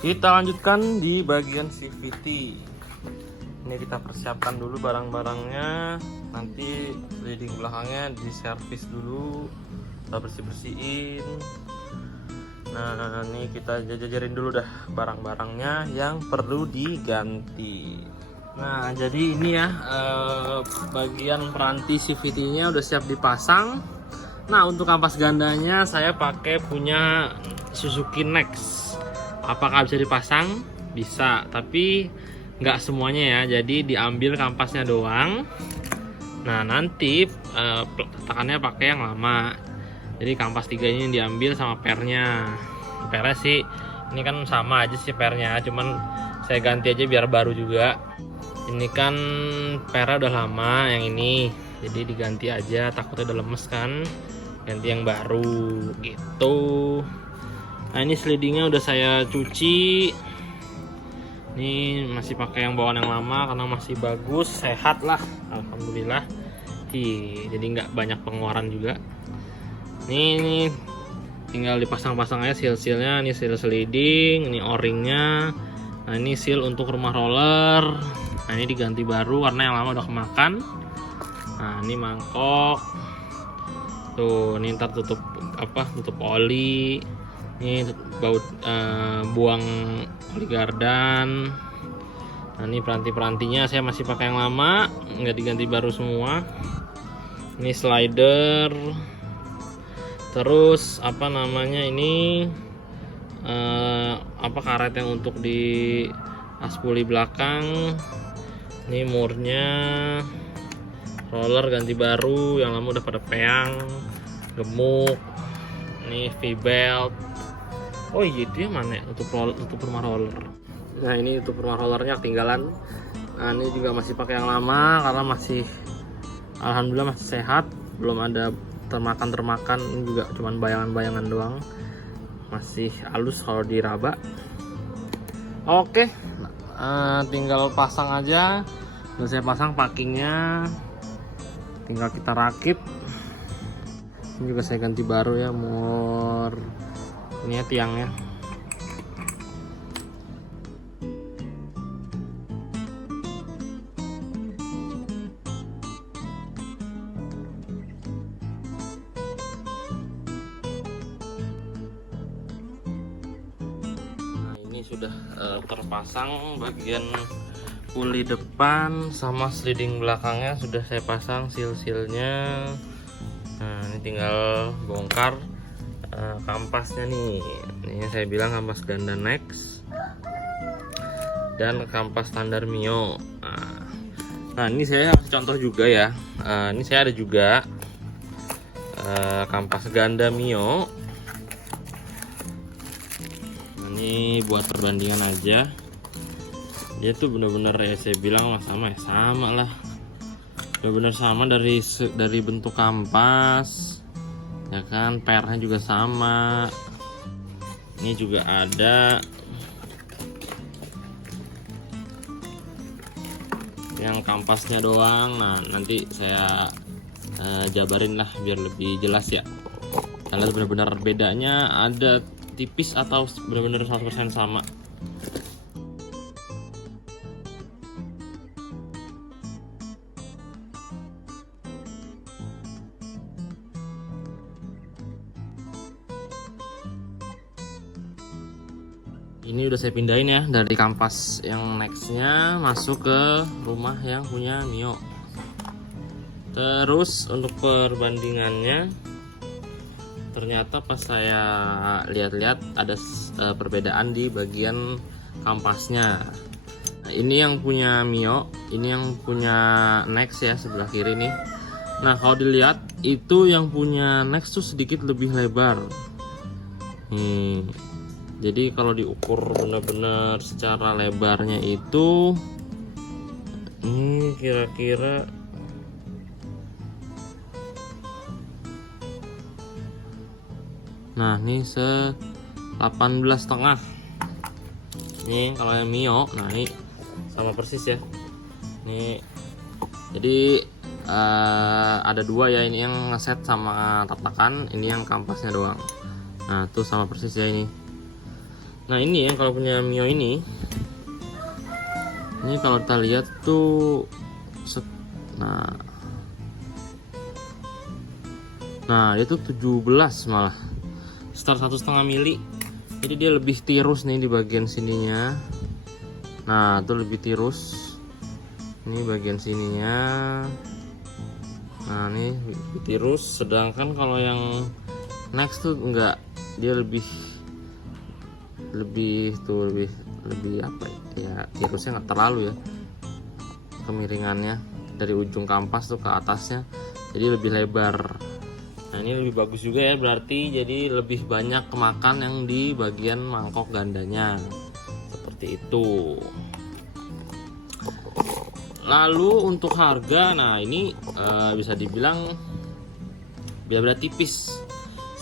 Kita lanjutkan di bagian CVT. Ini kita persiapkan dulu barang-barangnya. Nanti leading belakangnya diservis dulu, kita bersih-bersihin. Nah, ini kita jajarin dulu dah barang-barangnya yang perlu diganti. Nah, jadi ini ya bagian peranti CVT-nya udah siap dipasang. Nah, untuk kampas gandanya saya pakai punya Suzuki Next. Apakah bisa dipasang? Bisa, tapi nggak semuanya ya. Jadi diambil kampasnya doang. Nah, nanti tatakannya pakai yang lama. Jadi kampas 3 ini diambil sama pernya. Pernya sih ini kan sama aja sih pernya, cuman saya ganti aja biar baru juga. Ini kan pernya udah lama yang ini, jadi diganti aja, takutnya udah lemes kan. Ganti yang baru gitu. Nah, ini slidingnya udah saya cuci. Ini masih pakai yang bawaan yang lama karena masih bagus, sehat lah, alhamdulillah. Jadi nggak banyak pengeluaran juga. Ini tinggal dipasang-pasang aja seal-sealnya. Ini seal sliding, ini o-ringnya. Nah, ini seal untuk rumah roller. Nah, ini diganti baru karena yang lama udah kemakan. Nah, ini mangkok. Tuh, ini ntar tutup oli. Ini buang oli gardan. Nah, ini peranti-perantinya saya masih pakai yang lama, nggak diganti baru semua. Ini slider. Terus ini karet yang untuk di aspuli belakang. Ini murnya. Roller ganti baru, yang lama udah pada peang, gemuk. Ini V-belt. Oh iya, itu yang mana ya? Untuk rumah roller. Nah, ini untuk rumah rollernya ketinggalan. Nah, ini juga masih pakai yang lama karena masih, alhamdulillah masih sehat, belum ada termakan. Ini juga cuman bayangan-bayangan doang, masih halus kalau diraba. Oke, tinggal pasang aja. Udah saya pasang packingnya, tinggal kita rakit. Ini juga saya ganti baru ya, ini ya tiangnya. Ini sudah terpasang bagian puli depan sama sliding belakangnya sudah saya pasang seal-sealnya. Nah, ini tinggal bongkar kampasnya nih. Ini saya bilang kampas ganda Next dan kampas standar Mio. Nah, ini saya contoh juga ya. Ini saya ada juga kampas ganda Mio. Ini buat perbandingan aja. Dia tuh bener-bener ya, saya bilang sama lah, bener-bener sama dari bentuk kampas ya kan, pernya juga sama. Ini juga ada yang kampasnya doang. Nah, nanti saya jabarin lah biar lebih jelas ya. Karena benar-benar bedanya ada tipis atau benar-benar 100% sama. Ini udah saya pindahin ya dari kampas yang Nextnya masuk ke rumah yang punya Mio. Terus untuk perbandingannya, ternyata pas saya lihat-lihat ada perbedaan di bagian kampasnya. Nah, ini yang punya Mio, ini yang punya Next ya, sebelah kiri nih. Nah, kalau dilihat itu yang punya Next tuh sedikit lebih lebar. Jadi kalau diukur benar-benar secara lebarnya itu, ini kira-kira nah ini 18,5. Ini kalau yang Mio, nah ini sama persis ya. Ini jadi ada dua ya, ini yang ngeset sama tatakan, ini yang kampasnya doang. Nah tuh sama persis ya ini. Nah ini ya, kalau punya Mio ini kalau kita lihat tuh nah itu 17 malah, start 1,5 mili. Jadi dia lebih tirus nih di bagian sininya. Nah itu lebih tirus, ini bagian sininya. Nah ini lebih tirus, sedangkan kalau yang next tuh enggak, dia lebih apa ya, tirusnya nggak terlalu ya, kemiringannya dari ujung kampas tuh ke atasnya jadi lebih lebar. Nah ini lebih bagus juga ya, berarti jadi lebih banyak kemakan yang di bagian mangkok gandanya, seperti itu. Lalu untuk harga, nah ini bisa dibilang beda tipis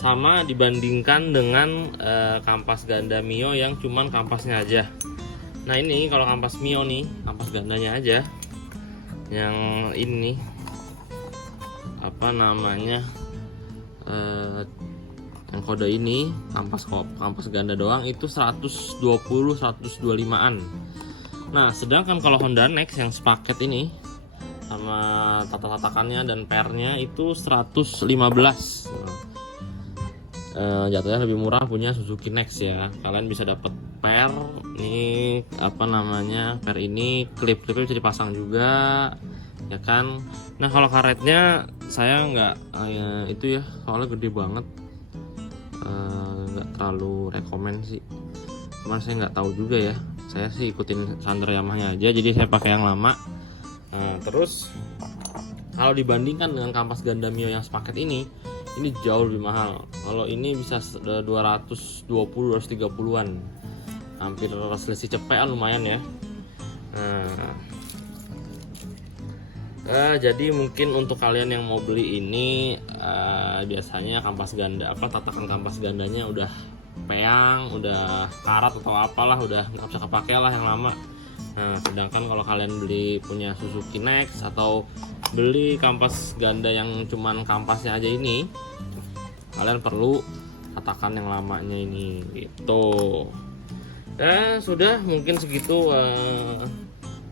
sama dibandingkan dengan kampas ganda Mio yang cuman kampasnya aja. Nah ini kalau kampas Mio nih, kampas gandanya aja, yang ini apa namanya, yang kode ini kampas ganda doang itu 125-125an. Nah sedangkan kalau Honda Next yang sepaket ini sama tata-tatakannya dan pernya itu 115. Jatuhnya lebih murah punya Suzuki Next ya. Kalian bisa dapat per ini apa namanya, per ini klip-klipnya bisa dipasang juga ya kan. Nah kalau karetnya saya nggak itu ya, soalnya gede banget, nggak terlalu rekomen sih. Cuman saya nggak tahu juga ya, saya sih ikutin standar Yamaha aja, jadi saya pakai yang lama. Nah terus kalau dibandingkan dengan kampas ganda Mio yang sepaket ini jauh lebih mahal. Kalau ini bisa 220-230an, hampir selisih cepetan, lumayan ya. Jadi mungkin untuk kalian yang mau beli ini biasanya kampas ganda tatakan kampas gandanya udah peyang, udah karat atau apalah, udah nggak bisa kepake lah yang lama. Nah sedangkan kalau kalian beli punya Suzuki Next atau beli kampas ganda yang cuman kampasnya aja ini, kalian perlu tatakan yang lamanya ini gitu. Dan sudah mungkin segitu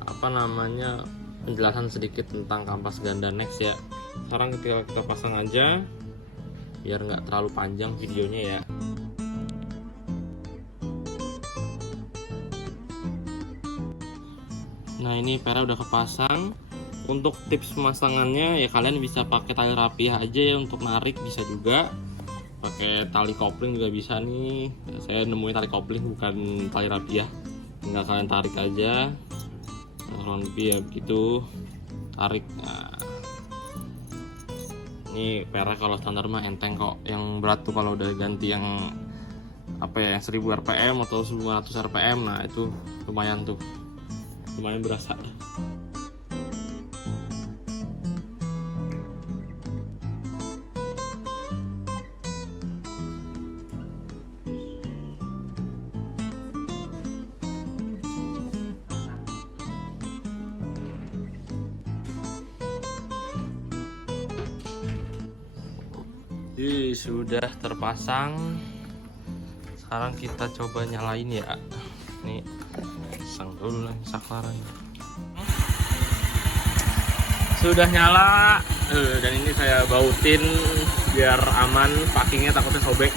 apa namanya, penjelasan sedikit tentang kampas ganda Next ya. Sekarang kita pasang aja biar nggak terlalu panjang videonya ya. Nah ini pernya udah kepasang. Untuk tips pemasangannya ya, kalian bisa pakai tali rapiah aja ya, untuk narik bisa juga pakai tali kopling juga bisa nih. Saya nemuin tali kopling bukan tali rapiah, tinggal kalian tarik aja, kurang lebih ya begitu, tarik. Nah ini pernya kalau standar mah enteng kok, yang berat tuh kalau udah ganti yang apa ya, 1000 rpm atau 900 rpm, nah itu lumayan tuh, lumayan berasa. Sudah terpasang, sekarang kita coba nyalain ya. Nih pasang dulu nih saklarnya. Sudah nyala, dan ini saya bautin biar aman, packingnya takutnya sobek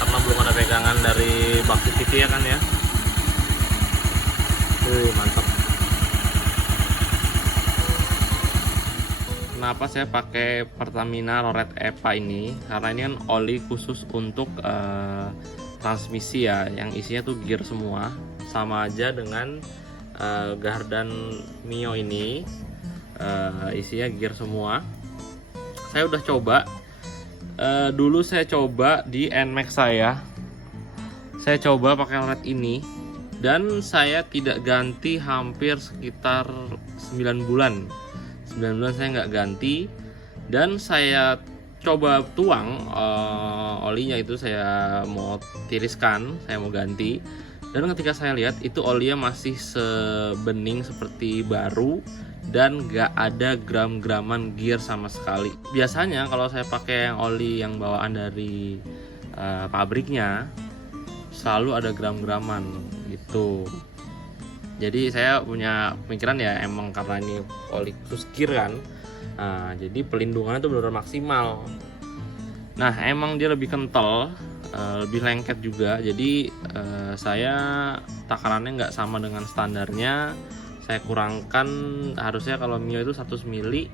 karena belum ada pegangan dari bak CVT ya kan ya. Mantap. Kenapa saya pakai Pertamina Roret EPA ini? Karena ini kan oli khusus untuk transmisi ya, yang isinya tuh gear semua, sama aja dengan gardan Mio ini isinya gear semua. Saya udah coba, dulu saya coba di NMAX saya coba pakai Roret ini, dan saya tidak ganti hampir sekitar 9 bulan saya nggak ganti. Dan saya coba tuang olinya itu, saya mau tiriskan, saya mau ganti, dan ketika saya lihat itu olinya masih sebening seperti baru dan nggak ada gram-graman gear sama sekali. Biasanya kalau saya pakai yang oli yang bawaan dari pabriknya, selalu ada gram-graman gitu. Jadi saya punya pemikiran ya, emang karena ini oli khusus gear kan, nah, jadi pelindungannya tuh benar-benar maksimal. Nah emang dia lebih kental, lebih lengket juga. Jadi saya takarannya nggak sama dengan standarnya, saya kurangkan. Harusnya kalau Mio itu 100 mili,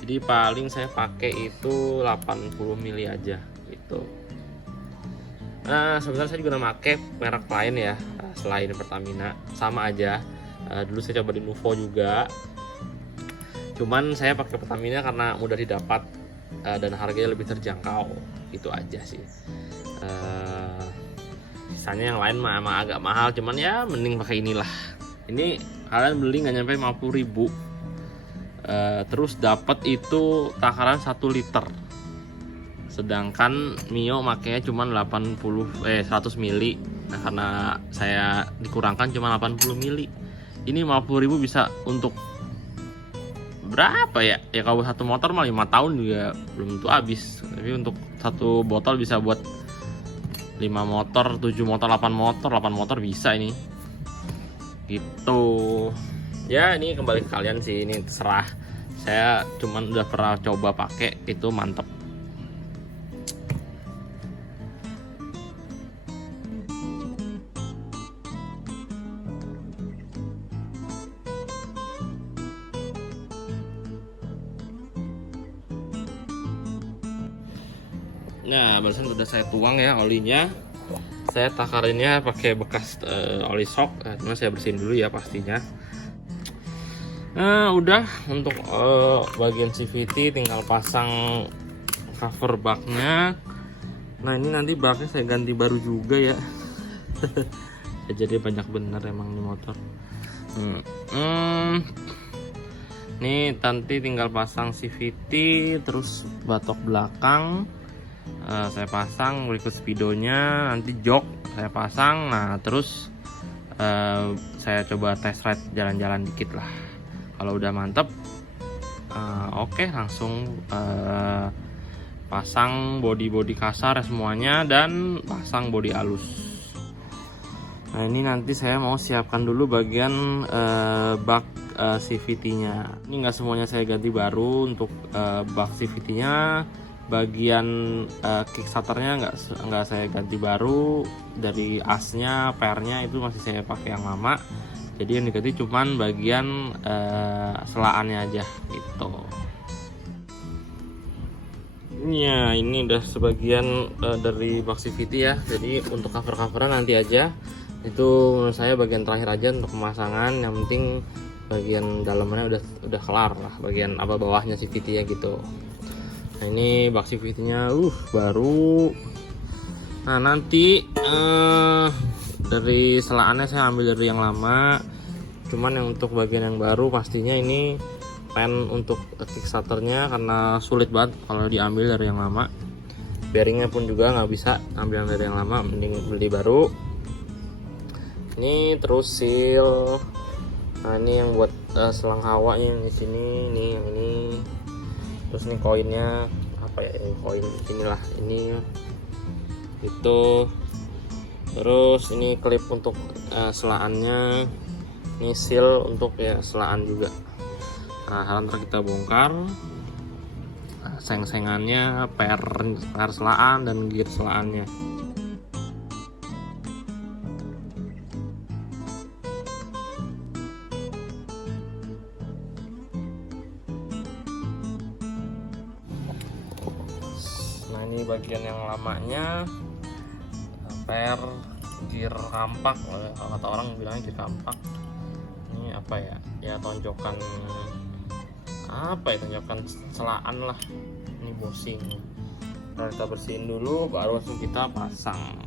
jadi paling saya pakai itu 80 mili aja gitu. Nah sebenarnya saya juga pakai merek lain ya, selain Pertamina, sama aja. Dulu saya coba di Nuvo juga, cuman saya pakai Pertamina karena mudah didapat dan harganya lebih terjangkau, itu aja sih. Sisanya yang lain mah emang agak mahal, cuman ya mending pakai inilah. Ini kalian beli nggak nyampe 50.000, terus dapat itu takaran 1 liter. Sedangkan Mio makanya cuma 100 mili. Nah karena saya dikurangkan cuma 80 mili, ini 50.000 bisa untuk berapa ya? Ya kalau satu motor mah 5 tahun juga belum tentu habis. Tapi untuk satu botol bisa buat 5 motor, 7 motor, 8 motor bisa ini. Gitu. Ya ini kembali ke kalian sih, ini terserah. Saya cuman udah pernah coba pakai, itu mantep. Nah, barusan udah saya tuang ya olinya. Saya takarinnya pakai bekas oli sok, cuma saya bersihin dulu ya pastinya. Nah, udah untuk bagian CVT tinggal pasang cover baknya. Nah, ini nanti baknya saya ganti baru juga ya. Jadi banyak bener emang di motor. Nih nanti tinggal pasang CVT, terus batok belakang saya pasang, berikut speedonya, nanti jok saya pasang. Nah terus saya coba test ride jalan-jalan dikit lah. Kalau udah mantep, oke, langsung pasang body kasar semuanya dan pasang body halus. Nah ini nanti saya mau siapkan dulu bagian bak CVT-nya. Ini nggak semuanya saya ganti baru. Untuk bak CVT-nya, bagian kickstarternya nggak saya ganti baru. Dari asnya, pernya itu masih saya pakai yang lama. Jadi yang diganti cuman bagian selaannya aja gitu. Ya ini udah sebagian dari bak CVT ya. Jadi untuk cover-coveran nanti aja. Itu menurut saya bagian terakhir aja untuk pemasangan. Yang penting bagian dalamnya udah kelar lah, bagian apa bawahnya CVT ya gitu. Nah ini bak CVT-nya baru. Nah nanti dari selaannya saya ambil dari yang lama, cuman yang untuk bagian yang baru pastinya ini pen untuk kickstarternya, karena sulit banget kalau diambil dari yang lama. Bearingnya pun juga nggak bisa ambil dari yang lama, mending beli baru. Ini terus seal. Nah ini yang buat selang hawanya yang di sini, nih yang ini. Terus ini koinnya apa ya, ini koin inilah ini itu. Terus ini klip untuk selaannya, ini seal untuk ya selaan juga. Nah nanti kita bongkar seng-sengannya, per selaan dan gear selaannya. Nah ini bagian yang lamanya, per gear kampak, kalau kata orang bilangnya gear kampak. Ini apa ya, ya tonjokan apa ya, tonjokan selaan lah. Ini bosing. Nah kita bersihin dulu baru langsung kita pasang.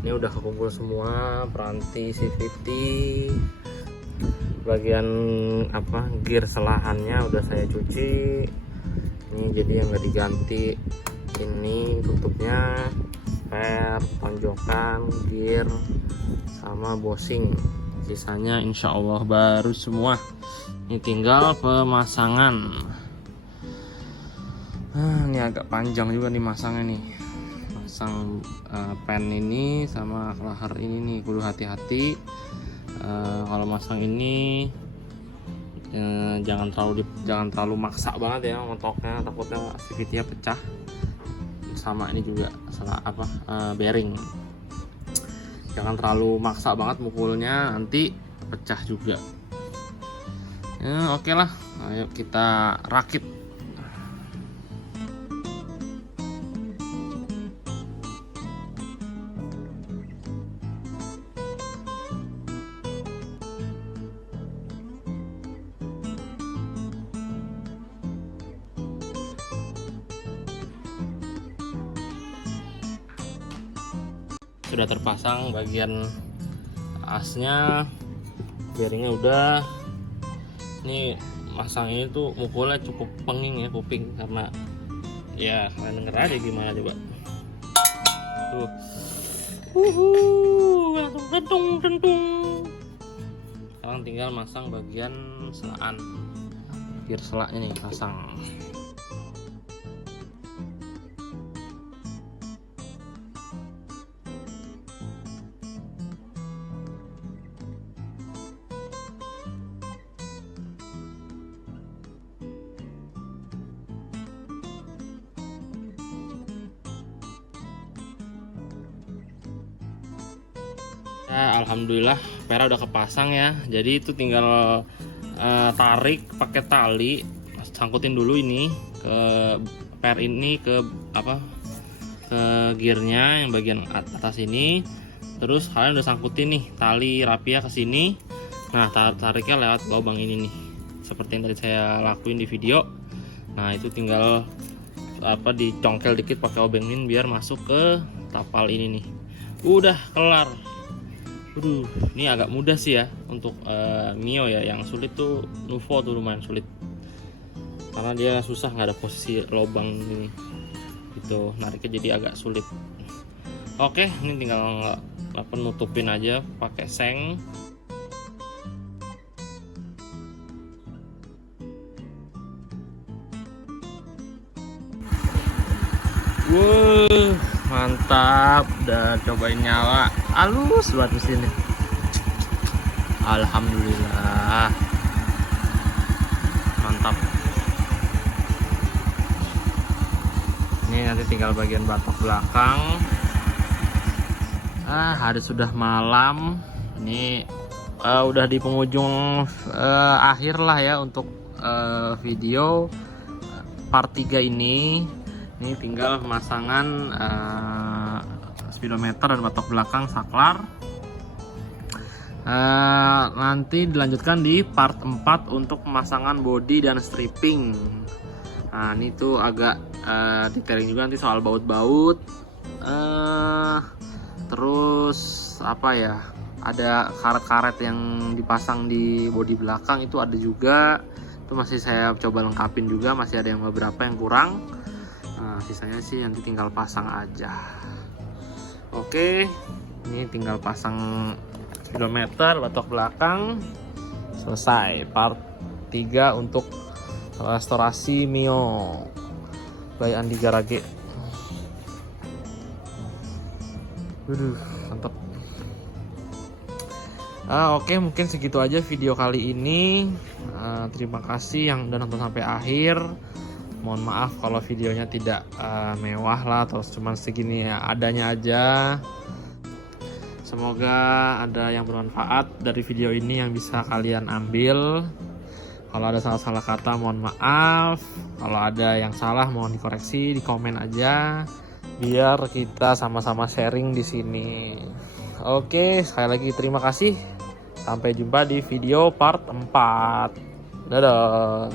Ini udah kekumpul semua peranti CVT, bagian apa gear selahannya udah saya cuci. Ini jadi yang nggak diganti, ini tutupnya, per, tonjokan, gear, sama bosing. Sisanya insya Allah baru semua. Ini tinggal pemasangan. Ini agak panjang juga nih masangnya nih. pasang pen ini sama leher ini nih kudu hati-hati. Kalau masang ini jangan terlalu maksa banget ya montoknya, takutnya CVT-nya pecah. Sama ini juga bearing, jangan terlalu maksa banget mukulnya, nanti pecah juga. Oke lah, ayo kita rakit. Sudah terpasang bagian asnya, bearingnya udah. Ini masang ini tuh mukulnya cukup penging ya kuping, karena ya kalian denger aja gimana coba tuh. Dentung. Sekarang tinggal masang bagian selaan, gear selaknya nih pasang. Ya, alhamdulillah pera udah kepasang ya. Jadi itu tinggal tarik pakai tali, sangkutin dulu ini ke ini ke gearnya yang bagian atas ini. Terus kalian udah sangkutin nih tali rapia ke sini. Nah, tariknya lewat lubang ini nih, seperti yang tadi saya lakuin di video. Nah, itu tinggal dicongkel dikit pakai obeng biar masuk ke tapal ini nih. Udah kelar. Ini agak mudah sih ya untuk Mio ya. Yang sulit tuh Nuvo tuh lumayan sulit, karena dia susah, nggak ada posisi lubang ini gitu, nariknya jadi agak sulit. Oke, ini tinggal nutupin aja pakai seng. Mantap, udah cobain nyala, halus buat mesinnya. Alhamdulillah, mantap. Ini nanti tinggal bagian batok belakang. Hari sudah malam, ini udah di penghujung akhir lah ya untuk video part 3 ini. Ini tinggal pemasangan speedometer dan batok belakang saklar. Nanti dilanjutkan di part 4 untuk pemasangan bodi dan stripping. Nah, ini tuh agak detailing juga nanti soal baut-baut. Terus ada karet-karet yang dipasang di bodi belakang itu ada juga. Itu masih saya coba lengkapin juga, masih ada yang beberapa yang kurang. Nah, sisanya sih nanti tinggal pasang aja. Oke, ini tinggal pasang speedometer, batok belakang. Selesai part 3 untuk restorasi Mio by Andi Garage. Mantap. Oke, mungkin segitu aja video kali ini. Terima kasih yang udah nonton sampai akhir. Mohon maaf kalau videonya tidak mewah lah, atau cuman segini ya, adanya aja. Semoga ada yang bermanfaat dari video ini yang bisa kalian ambil. Kalau ada salah-salah kata mohon maaf. Kalau ada yang salah mohon dikoreksi di komen aja, biar kita sama-sama sharing di sini. Oke, sekali lagi terima kasih. Sampai jumpa di video part 4. Dadah.